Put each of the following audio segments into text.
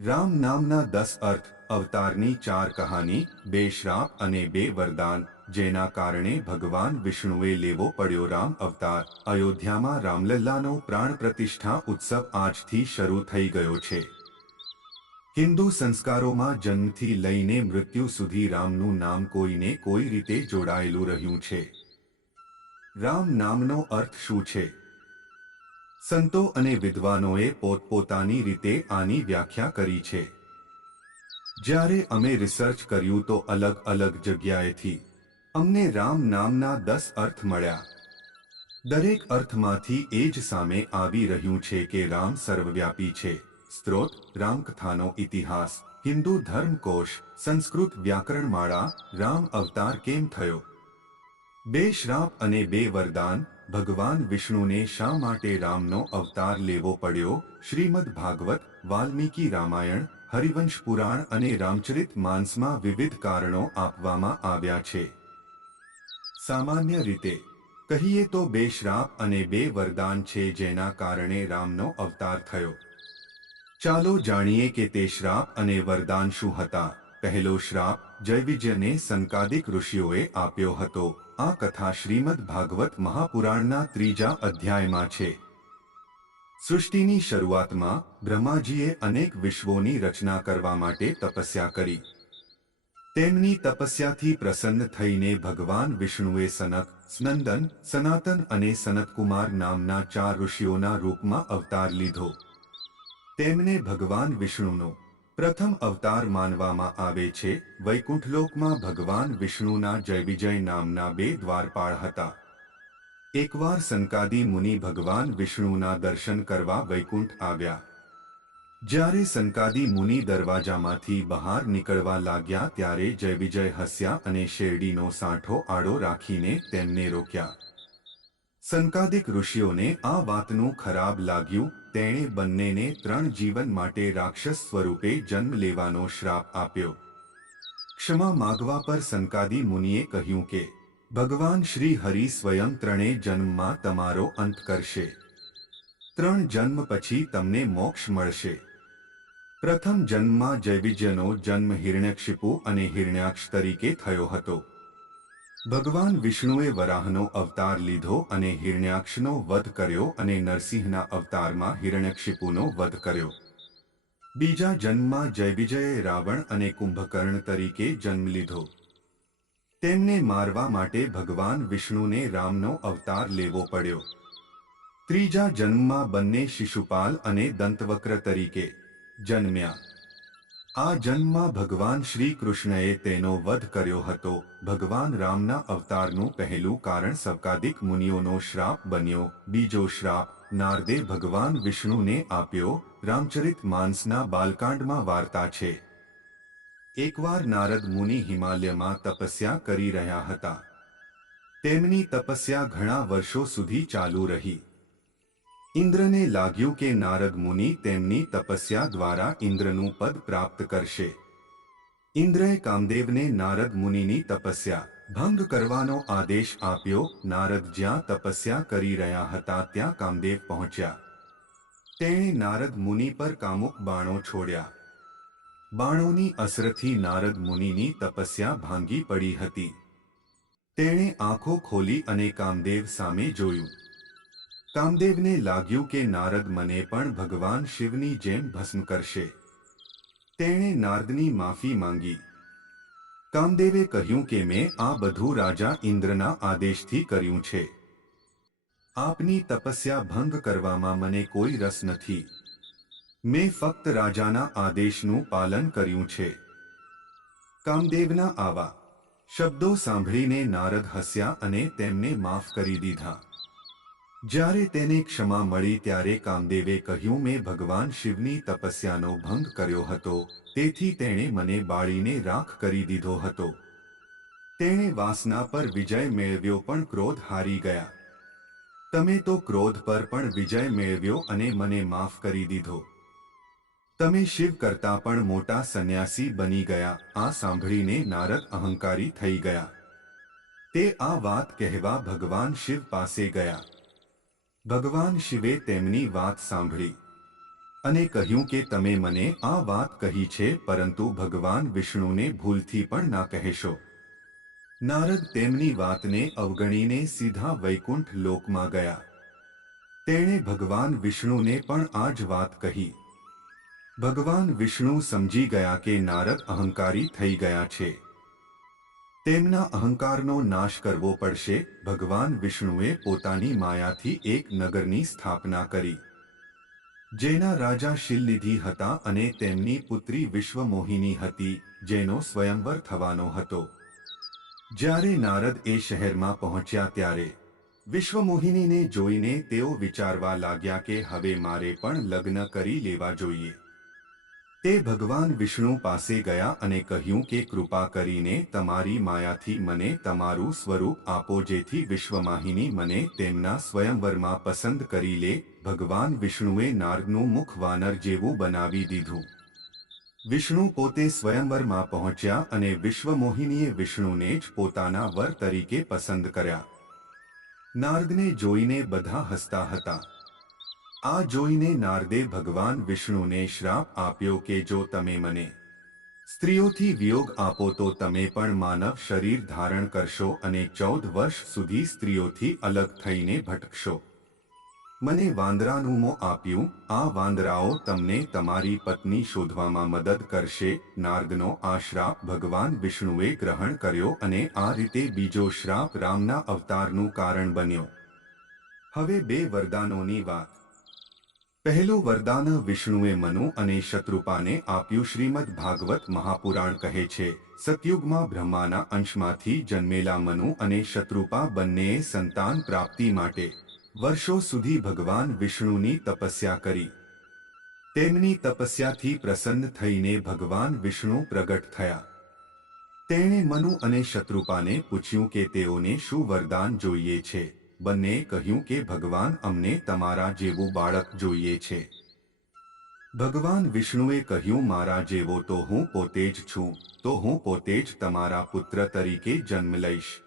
રામ નામના દસ અર્થ, અવતારની ચાર કહાની, બે શ્રાપ અને બે વરદાન, જેના કારણે ભગવાન વિષ્ણુએ લેવો પડ્યો રામ અવતાર. અયોધ્યામાં રામલલ્લાનો પ્રાણ પ્રતિષ્ઠા ઉત્સવ આજથી શરૂ થઈ ગયો છે. હિન્દુ સંસ્કારોમાં જન્મથી લઈને મૃત્યુ સુધી રામનું નામ કોઈને કોઈ રીતે જોડાયેલું રહ્યું છે. રામ નામનો અર્થ શું છે? સંતો અને વિદ્વાનોએ પોતપોતાની રીતે આની વ્યાખ્યા કરી છે. જ્યારે અમે રિસર્ચ કર્યું તો અલગ અલગ જગ્યાએથી અમને રામ નામના દસ અર્થ મળ્યા. દરેક અર્થમાંથી એ જ સામે આવી રહ્યું છે કે રામ સર્વવ્યાપી છે. સ્ત્રોત, રામકથાનો ઇતિહાસ, હિન્દુ ધર્મકોશ, સંસ્કૃત વ્યાકરણમાળા, રામ અવતાર કેમ થયો? બે શ્રાપ અને બે વરદાન ભગવાન વિષ્ણુને શા માટે રામનો અવતાર લેવો પડ્યો? શ્રીમદ ભાગવત, વાલ્મીકી રામાયણ, હરિવંશ પુરાણ અને રામચરિત માનસમાં વિવિધ કારણો આપવામાં આવ્યા છે. સામાન્ય રીતે, કહીએ તો બે શ્રાપ અને બે વરદાન છે જેના કારણે રામનો અવતાર થયો. ચાલો જાણીએ કે તે શ્રાપ અને વરદાન શું હતા. પહેલો શ્રાપ જયવિજયને સંકાદિક ઋષિઓએ આપ્યો હતો. આ કથા શ્રીમદ ભાગવત મહાપુરાણના ત્રીજા અધ્યાયમાં છે. સૃષ્ટિની શરૂઆતમાં બ્રહ્માજીએ અનેક વિશ્વોની રચના કરવા માટે તપસ્યા કરી. તેમની તપસ્યાથી પ્રસન્ન થઈને ભગવાન વિષ્ણુએ સનક, સ્નંદન, સનાતન અને સનતકુમાર નામના ચાર ઋષિઓના રૂપમાં અવતાર લીધો. તેમને ભગવાન વિષ્ણુનો પ્રથમ અવતાર માનવામાં આવે છે, વૈકુંઠલોકમાં ભગવાન વિષ્ણુના જયવિજય નામના બે દ્વારપાળ હતા. એકવાર સંકાદી મુનિ ભગવાન વિષ્ણુના દર્શન કરવા વૈકુંઠ આવ્યા. જ્યારે સંકાદી મુનિ દરવાજામાંથી બહાર નીકળવા લાગ્યા ત્યારે જયવિજય હસ્યા અને શેરડીનો સાંઠો આડો રાખીને તેમને રોક્યા. સંકાદિક ઋષિઓને આ વાતનું ખરાબ લાગ્યું, તેણે બંનેને ત્રણ જીવન માટે રાક્ષસ સ્વરૂપે જન્મ લેવાનો શ્રાપ આપ્યો. ક્ષમા માગવા પર સંકાદી મુનિએ કહ્યું કે, ભગવાન શ્રી હરિ સ્વયં ત્રણે જન્મમાં તમારો અંત કરશે. ત્રણ જન્મ પછી તમને મોક્ષ મળશે. પ્રથમ જન્મમાં જયવિજ્યનો જન્મ હિરણ્યક્ષિપુ અને હિરણ્યાક્ષ તરીકે થયો હતો. ભગવાન વિષ્ણુએ વરાહનો અવતાર લીધો અને હિરણ્યાક્ષનો વધ કર્યો અને નરસિંહના અવતારમાં હિરણ્યક્ષિપુનો વધ કર્યો. બીજા જન્મમાં જયવિજયે રાવણ અને કુંભકર્ણ તરીકે જન્મ લીધો. તેમને મારવા માટે ભગવાન વિષ્ણુને રામનો અવતાર લેવો પડ્યો. ત્રીજા જન્મમાં બંને શિશુપાલ અને દંતવક્ર તરીકે જન્મ્યા. આ જન્મમાં ભગવાન શ્રી કૃષ્ણએ તેનો વધ કર્યો હતો. ભગવાન રામના અવતારનું પહેલું કારણ સવકાદિક મુનિઓનો શ્રાપ બન્યો. બીજો શ્રાપ, નારદે ભગવાન વિષ્ણુને આપ્યો. રામચરિત માનસના બાલકાંડમાં વાર્તા છે. એકવાર નારદ મુનિ હિમાલયમાં તપસ્યા કરી રહ્યા હતા. તેમની તપસ્યા ઘણા વર્ષો સુધી ચાલુ રહી. ઇન્દ્રને લાગ્યું કે નારદ મુનિ તેમની તપસ્યા દ્વારા ઇન્દ્રનું પદ પ્રાપ્ત કરશે. ઇન્દ્રએ કામદેવને નારદ મુનિની તપસ્યા, ભંગ કરવાનો આદેશ આપ્યો. નારદ જ્યાં તપસ્યા કરી રહ્યા હતા ત્યાં કામદેવ પહોંચ્યા. તેણે નારદ મુનિ પર કામુક બાણો છોડ્યા. બાણોની અસરથી નારદ મુનિની તપસ્યા ભાંગી પડી હતી. તેણે આંખો ખોલી અને કામદેવ સામે જોયું. કામદેવને લાગ્યું કે નારદ મને પણ ભગવાન શિવની જેમ ભસ્મ કરશે. તેણે નારદની માફી માંગી. કામદેવે કહ્યું કે મેં આ બધું રાજા ઇન્દ્રના આદેશથી કર્યું છે. આપની તપસ્યા ભંગ કરવામાં મને કોઈ રસ નથી. મેં ફક્ત રાજાના આદેશનું પાલન કર્યું છે. કામદેવના આવા શબ્દો સાંભળીને નારદ હસ્યા અને તેમને માફ કરી દીધા. જ્યારે તેને ક્ષમા મળી ત્યારે કામદેવે કહ્યું, મેં ભગવાન શિવની તપસ્યાનો ભંગ કર્યો હતો, તેથી તેણે મને બાળીને રાખ કરી દીધો હતો. તેણે વાસના પર વિજય મેળવ્યો પણ ક્રોધ હારી ગયા. તમે તો ક્રોધ પર પણ વિજય મેળવ્યો અને મને માફ કરી દીધો. તમે શિવ કરતા પણ મોટા સંન્યાસી બની ગયા. આ સાંભળીને નારદ અહંકારી થઈ ગયા. તે આ વાત કહેવા ભગવાન શિવ પાસે ગયા. ભગવાન શિવે તેમની વાત સાંભળી અને કહ્યું કે તમે મને આ વાત કહી છે, પરંતુ ભગવાન વિષ્ણુને ભૂલથી પણ ના કહેશો. નારદ તેમની વાતને અવગણીને સીધા વૈકુંઠ લોકમાં ગયા. તેણે ભગવાન વિષ્ણુને પણ આ જ વાત કહી. ભગવાન વિષ્ણુ સમજી ગયા કે નારદ અહંકારી થઈ ગયા છે. તેમના અહંકારનો નાશ કરવો પડશે. ભગવાન વિષ્ણુએ પોતાની માયાથી એક નગરની સ્થાપના કરી, જેના રાજા શિલનિધિ હતા અને તેમની પુત્રી વિશ્વમોહિની હતી, જેનો સ્વયંવર થવાનો હતો. જ્યારે નારદ એ શહેરમાં પહોંચ્યા ત્યારે, વિશ્વમોહિનીને જોઈને તેઓ વિચારવા લાગ્યા કે હવે મારે પણ લગ્ન કરી લેવા જોઈએ. તે ભગવાન વિષ્ણુ પાસે ગયા અને કહ્યું કે, કૃપા કરીને તમારી માયાથી મને તમારું સ્વરૂપ આપો, જેથી વિશ્વમાહિની મને તેમના સ્વયંવરમાં પસંદ કરી લે. ભગવાન વિષ્ણુએ નાર્ગનું મુખ વાનર જેવું બનાવી દીધું. વિષ્ણુ પોતે સ્વયંવરમાં પહોંચ્યા અને વિશ્વમોહિનીએ વિષ્ણુને જ પોતાના વર તરીકે પસંદ કર્યા. નાર્ગને જોઈને બધા હસતા હતા. આ જોઈને નારદે ભગવાન વિષ્ણુને શ્રાપ આપ્યો કે જો તમે મને સ્ત્રીઓથી વિયોગ આપો તો તમે પણ માનવ શરીર ધારણ કરશો અને ચૌદ વર્ષ સુધી સ્ત્રીઓથી અલગ થઈને ભટકશો. મને વાંદરાનું મો આપ્યું, આ વાંદરાઓ તમને તમારી પત્ની શોધવામાં મદદ કરશે, નાર્દનો આ શ્રાપ ભગવાન વિષ્ણુએ ગ્રહણ કર્યો અને આ રીતે બીજો શ્રાપ રામના અવતારનું કારણ બન્યો. હવે બે વરદાનોની વાત. પહેલું વરદાન વિષ્ણુએ મનુ અને શત્રુપાને આપ્યું શ્રીમદ ભાગવત મહાપુરાણ કહે છે, સતયુગમાં બ્રહ્માના અંશમાંથી જન્મેલા મનુ અને શત્રુપા બંનેએ સંતાન પ્રાપ્તિ માટે વર્ષો સુધી ભગવાન વિષ્ણુની તપસ્યા કરી. તેમની તપસ્યાથી પ્રસન્ન થઈને ભગવાન વિષ્ણુ પ્રગટ થયા. તેણે મનુ અને શત્રુપાને પૂછ્યું કે તેઓને શું વરદાન જોઈએ છે? બંને કહ્યું કે ભગવાન અમને તમારા જેવું બાળક જોઈએ છે. ભગવાન વિષ્ણુએ કહ્યું, મારા જેવો તો હું પોતે જ છું, તો હું પોતે જ તમારા પુત્ર તરીકે જન્મ લઈશ.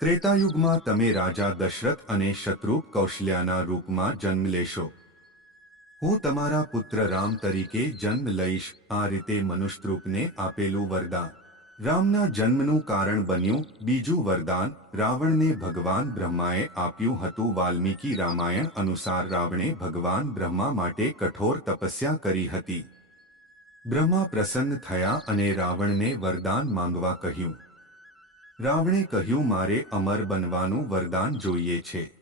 ત્રેતાયુગમાં તમે રાજા દશરથ અને શત્રુ કૌશલ્યાના રૂપમાં જન્મ લેશો. હું તમારા પુત્ર રામ તરીકે જન્મ લઈશ. આ રીતે મનુષ્યરૂપને આપેલું વરદાન. રામના જન્મનું કારણ બન્યું બીજું વરદાન રાવણને ભગવાન બ્રહ્માએ આપ્યું હતું. વાલ્મીકી રામાયણ અનુસાર રાવણે ભગવાન બ્રહ્મા માટે કઠોર તપસ્યા કરી હતી. બ્રહ્મા પ્રસન્ન થયા અને રાવણને વરદાન માંગવા કહ્યું. રાવણે કહ્યું, મારે અમર બનવાનું વરદાન જોઈએ છે.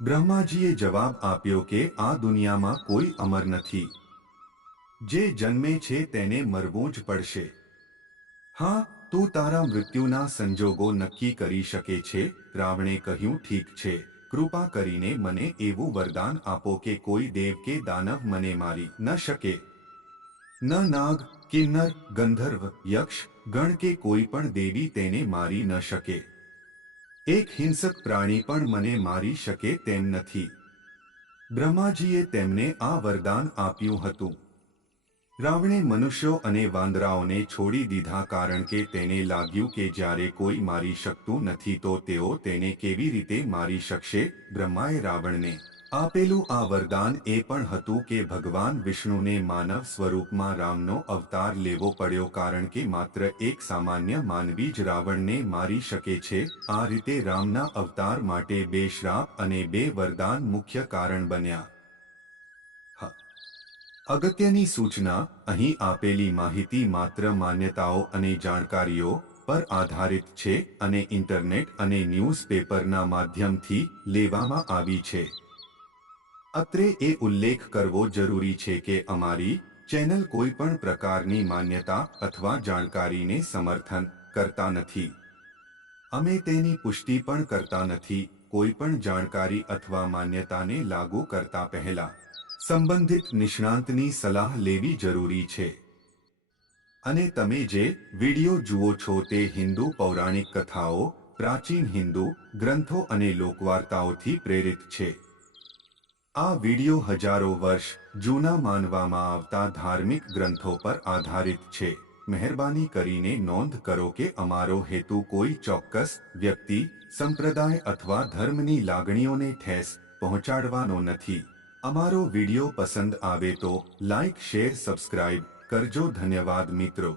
બ્રહ્માજીએ જવાબ આપ્યો કે, આ દુનિયામાં કોઈ અમર નથી. જે જન્મે છે તેને મરવું જ પડશે. હા, તું તારા મૃત્યુના સંજોગો નક્કી કરી શકે છે? રાવણે કહ્યું, ઠીક છે. કૃપા કરીને મને એવું વરદાન આપો કે કોઈ દેવ કે દાનવ મને મારી ન શકે. ન નાગ, કિન્નર, ગંધર્વ, યક્ષ, ગણ કે કોઈ પણ દેવી તેને મારી ન શકે. એક હિંસક પ્રાણી પણ મને મારી શકે તેમ નથી. બ્રહ્માજીએ તેમને આ વરદાન આપ્યું હતું. રાવણે મનુષ્યો અને વાંદરાઓને છોડી દીધા કારણ કે તેને લાગ્યું કે જ્યારે કોઈ મારી શકતું નથી તો તેઓ તેને કેવી રીતે મારી શકશે? બ્રહ્માએ રાવણને આપેલું આ વરદાન એ પણ હતું કે ભગવાન વિષ્ણુને માનવ સ્વરૂપમાં રામનો અવતાર લેવો પડ્યો કારણ કે માત્ર એક સામાન્ય માનવી જ રાવણને મારી શકે છે. આ રીતે રામના અવતાર માટે બે શ્રાપ અને બે વરદાન મુખ્ય કારણ બન્યા. અગત્યની સૂચના અહીં આપેલી માહિતી માત્ર માન્યતાઓ અને જાણકારીઓ પર આધારિત છે અને ઇન્ટરનેટ અને ન્યૂઝપેપરના માધ્યમથી લેવામાં આવી છે. અત્રે એ ઉલ્લેખ કરવો જરૂરી છે કે અમારી ચેનલ કોઈ પણ પ્રકારની માન્યતા અથવા જાણકારીને સમર્થન કરતા નથી. અમે તેની પુષ્ટિ પણ કરતા નથી, કોઈ પણ જાણકારી અથવા માન્યતાને લાગુ કરતા પહેલા. સંબંધિત નિષ્ણાંતની સલાહ લેવી જરૂરી છે. અને તમે જે વિડિયો જુઓ છો તે હિન્દુ પૌરાણિક કથાઓ, પ્રાચીન હિન્દુ ગ્રંથો અને લોકવાર્તાઓથી પ્રેરિત છે. આ વિડિયો હજારો વર્ષ જૂના માનવામાં આવતા ધાર્મિક ગ્રંથો પર આધારિત છે. મહેરબાની કરીને નોંધ કરો કે અમારો હેતુ કોઈ ચોક્કસ વ્યક્તિ, સંપ્રદાય અથવા ધર્મની લાગણીઓને ઠેસ પહોંચાડવાનો નથી. અમારો વિડિયો પસંદ આવે તો લાઈક શેર સબસ્ક્રાઇબ કરજો. ધન્યવાદ મિત્રો.